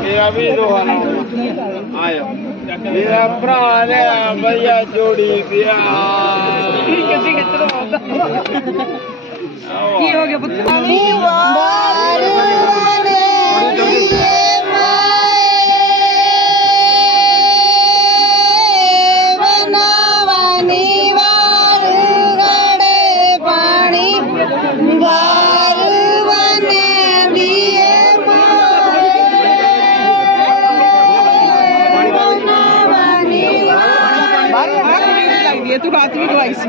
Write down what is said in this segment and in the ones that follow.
ਮੇਰਾ ਵੀ ਦੋਹਾਨਾ ਆਇਆ ਮੇਰਾ ਭਰਾ ਨੇ ਵਧੀਆ ਜੋੜੀ ਬੋਲਦਾ ਕੀ ਹੋ ਗਿਆ ਪੁੱਤ? ਲੱਗਦੀ ਹੈ ਤੂੰ ਰਾਤ ਵੀ ਦਵਾਈ ਸੀ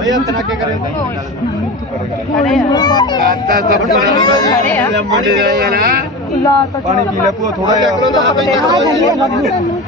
ਕੁੜੀ ਭਈਆ ਤਨਾ ਕੇ ਕਰੇ ਆਤਾ ਸਭ ਖੜੇ ਆ ਮੁੰਡੇ ਦਾ ਯਾਰ ਪਾਣੀ ਪੀ ਲੈ ਭੂਆ ਥੋੜਾ ਜਿਹਾ।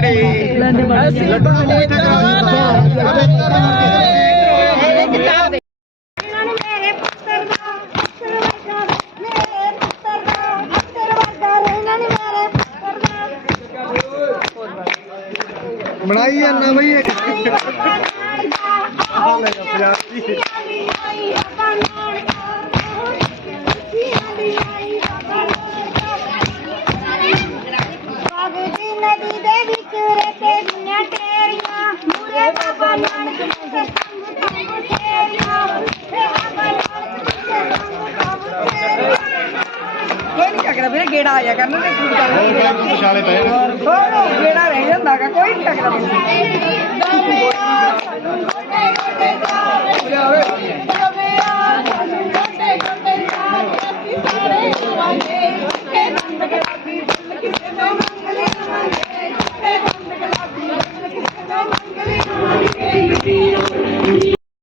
ਅਸੀਂ ਇਹਨਾਂ ਨੇ ਮੇਰੇ ਪੁੱਤਰ ਨਦੀ ਦੇ ਵਿੱਚ ਰਤੇ ਦੀਆਂ ਟੇਰੀਆਂ ਮੂਰੇ ਬਾਬਾ ਨਾਨਕ ਦੇ ਸੰਗ ਕੰਮ ਤੇਰੀਆਂ ਤੇ ਬਾਬਾ ਨਾਨਕ ਦੇ ਸੰਗ ਕੰਮ ਤੇਰੀਆਂ। ਕੋਈ ਨਹੀਂ ਚੱਕਦਾ ਵੀਰੇ ਗੇੜਾ ਆ ਜਾ ਕਰਨਾ ਤੇ ਕੀ ਕਰਨਾ। ਵਿਸ਼ਾਲੇ ਪਏ ਹੋਰ ਗੇੜਾ ਰਹਿ ਜਾਂਦਾ ਗਾ ਕੋਈ ਨਹੀਂ ਚੱਕਦਾ